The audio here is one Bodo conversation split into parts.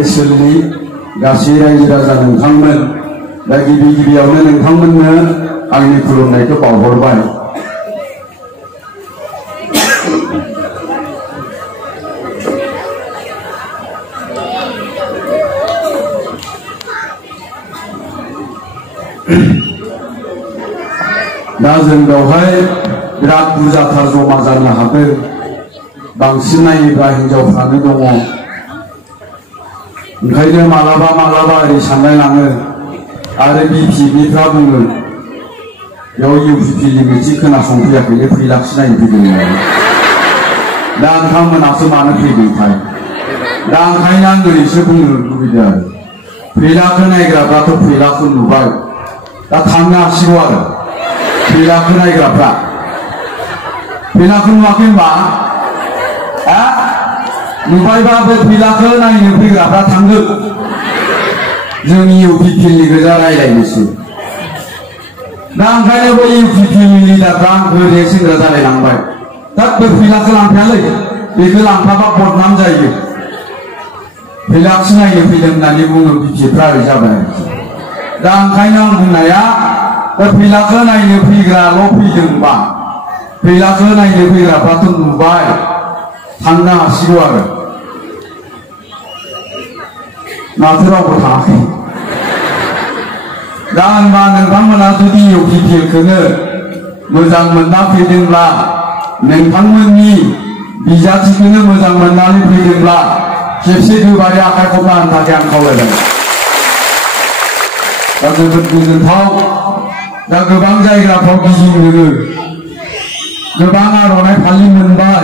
ओनसोलनि गासै रायजो राजा नोंथांमोन दा गिबियावनो नोंथांमोननो आंनि खुलुमनायखौ बावहरबाय। दा जों बेवहाय बिराद बुरजाथार जमा जानो हादों। बांसिन नायोब्ला हिनजावफ्रानो दङ। ओंखायनो मालाबा ओरै सानलाय लाङो आरो बिपिएफनिफ्रा बुङो बेयाव इउपिपिएलनि मिथिं खोनासंफैयाखैनो फैलाखसो नायनो फैदों। दा नोंथांमोनासो मानो फैदोंथाय? दा ओंखायनो आं ओरैसो बुंनो लुबैदों आरो फैलाखौ नायग्राफ्राथ' फैलाखौ नुबाय, दा थांनो हासिगौ आरो फैलाखौ नायग्राफ्रा। फैलाखौ नुवाखै होनबा? नुबायबा बे फैलाखौ नायनो फैग्राफ्रा थांदो। जों इउपिपिएलनि गोजा रायज्लायनोसै। दा ओंखायनो बै इउपिपिएलनि लिडारफ्रा गोदो सेंग्रा जालायलांबाय। दा बे फैलाखौ लांफायालै, बेखौ लांफाबा बदनाम जायो। फैलाखौ नायनो फैदों होननानै बुङो बिपिएफ्रा ओरै जाबाय। दा ओंखायनो आं बुंनाया बे फैलाखौ नायनो फैग्राल' फैदोंबा फैलाखौ नायनो फैग्राफ्राथ' नुबाय, थांनो हासिगौ आरो माथो रावबो थाङाखै। दा होनबा नोंथांमोना जुदि इउपिपिएलखौनो मोजां मोनना फैदोंब्ला, नोंथांमोननि बिजाथिखौनो मोजां मोननानै फैदोंब्ला खेबसे गोबारै आखाइ खबना होनो थाखाय आं खावलायबाय। दा जोबोद गोजोनथाव। दा गोबां जायगाफ्राव गिदिङो, गोबां आर'नाइ फालि मोनबाय।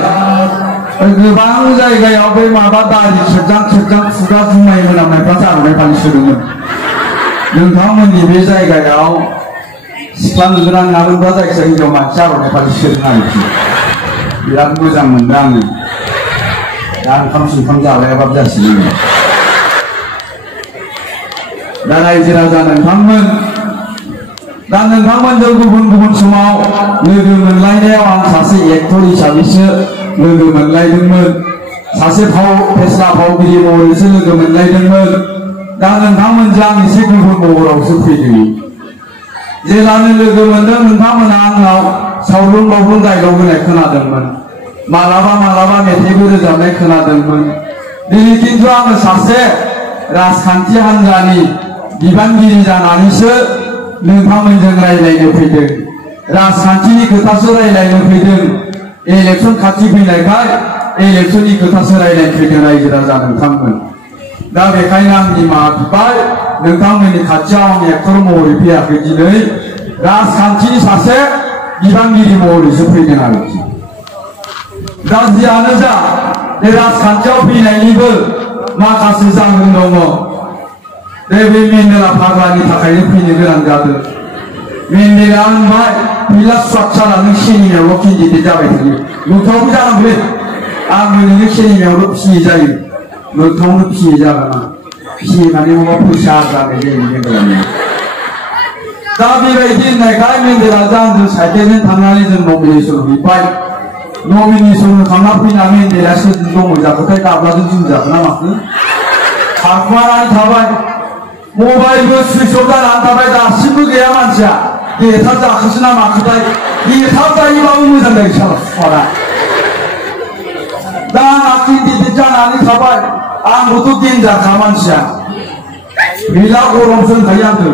गोबां जायगायाव बै माबा दारि खेबजां खुगा जुमाय मोनामनायफ्रासो आर'नाइ फालि सोदोंमोन। नोंथांमोननि बे जायगायाव सिख्ला नुगोना नुवामोनबा जायखिजाया हिनजाव मानसि आर'नाइ फालि सोदों आरोखि। बिराद मोजां मोनदों आङो। दा ओंखाम संखाम जालायाबाबो जासिगोन। दा रायजो राजा नोंथांमोन, दा नोंथांमोनजों गुबुन समाव लोगो मोनलायनायाव आं सासे एक्टर हिसाबैसो लोगो मोनलायदोंमोन, सासे फेस्ला फावगिरि महरैसो लोगो मोनलायदोंमोन। दा नोंथांमोनजों आं एसे गुबुन महरावसो फैदों। जेलानो लोगो मोनदों नोंथांमोना आंनाव सावलुं बावलुं डायलग होनाय खोनादोंमोन, मालाबा मेथाइबो रोजाबनाय खोनादोंमोन। दिनै खिन्थु आङो सासे राजखान्थि हान्जानि बिबानगिरि जानानैसो नोंथांमोनजों रायज्लायनो फैदों। राजखान्थिनि खोथासो रायज्लायनो फैदों। इलेक्सन खाथि फैनायखाय इलेक्सननि खोथासो रायज्लायनो फैदों रायजो राजा नोंथांमोन। दा बेखायनो आं निमाहा बिबाय, नोंथांमोननि खाथियाव आं एक्टर महरै फैयाखै, दिनै राजखान्थिनि सासे बिबानगिरि महरैसो फैदों आरोखि। दा जियानो जा, बे राजखान्थियाव फैनायनिबो माखासे जाहोन दङ। बे मेन्डेला फाग्लानि थाखायनो फैनो गोनां जादों। मेन्डेला होनबाय फैला स्ट्राक्चारा नों सेनिमायावल' केन्डिडेट जाबाय थायो। मोगथाङावबो जानांगौलै, आंबो नोङो सेनिमायावल' पिए जायो, मोगथाङावनो पिए जागोन आं। पिए माने माबा फैसा जानाय जायो मेन्डेलानि। दा बेबायदि होननायखाय मेन्डेला आंजों साइकेलजों थांनानै जों नमिनेसन हैबाय। नमिनेसन होखांना फैना मेन्डेला सोरजों दङ जाखोथाय, दाब्लाजों जों जाखो ना माखो खारखुमानानै थाबाय। मबाइलबो सुइच अफ जानानै थाबाय, दासिमबो गैया मानसिया। देथाब जाखोसो ना माखोथाय, देथाब जायोबाबो मोजां जायो साला सुवादा। दा आंहा केन्डिडेट जानानै थाबाय, आंबोथ' देन्जारखा मानसिया। गैला गरमसो होनखायो आंखौ,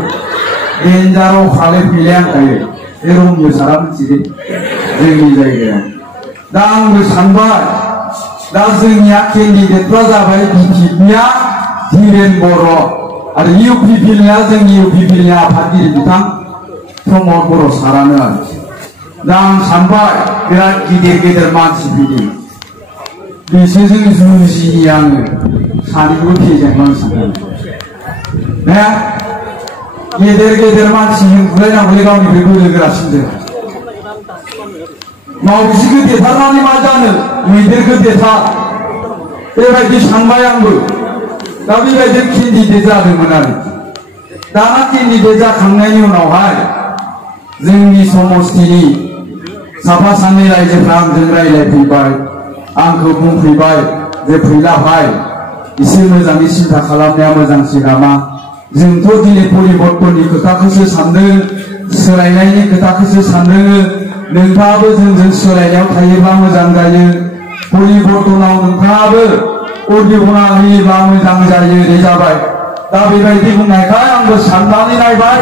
देन्जाराव खालाय फैलाय होनखायो। बे रंगियो सारा मिथिदो जोंनि जायगायाव। दा आंबो सानबाय, दा जोंनिया केन्डिडेटफ्रा जाबाय बिपिएफनिया धीरेन बर' आरो इउपिपिएलनिया जोंनि इउपिपिएलनि आफादगिरि बिथां प्रमद बर' सारानो आरोखि। दा आं सानबाय बिराद गिदिर मानसि फैदों, बिसोरजों जुजिनि आङो सानैखौबो फेजेनबानो सानदों। गेदेर मानसि बुलायनांगौलै, गावनिफ्राय बोलो गोरासिनजों। मावजिखौ देथारनानै मा जानो, मैदेरखौ देथार, बेबायदि सानबाय आंबो। दा बेबायदि केन्डिडेट जादोंमोन आरो। दाना केन्डिडेट जाखांनायनि उनावहाय जोंनि समस्तिनि साफा सानै रायजोफ्रा आंजों रायज्लायफैबाय, आंखौ बुंफैबाय जे फैला भाई एसे मोजाङै सिन्था खालामनाया मोजांसै नामा जोंथ' दिनै परिबर्तननि खोथाखौसो सानदों सोलायनायनि खोथाखौसो सानदों नोंथाङाबो जोंजों सोलायनायाव थायोब्ला मोजां जायो परिबर्तनाव नोंथाङाबो उद्दीपना होयोब्ला मोजां जायो बे जाबाय दा बेबायदि बुंनायखाय आंबो साननानै नायबाय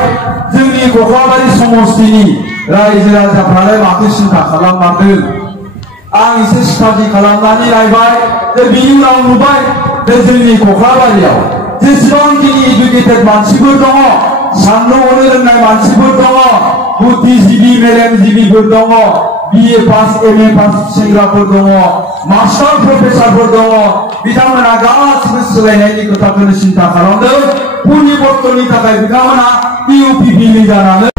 जोंनि कक्राझार समष्टिनि रायजो राजाफ्रालाय माथो सिन्था खालामनांदों आं एसे स्टाडि खालामनानै नायबाय बिनि उनाव नुबाय जोंनि कक्राझारियाव जेसेबांखिनि इडुकेटेड मानसिफोर दङ साननो हनो रोंनाय मानसिफोर दङ बुद्धिजीबी मेलेमजिबीफोर दङ BA पास MA पास सेंग्राफोर दङ मास्टार प्रफेसारफोर दङ बिथांमोना गासिबो सोलायनायनि खोथाखौनो सिन्था खालामदों परिबर्तननि थाखाय बिथांमोना PUP बिलि जानानै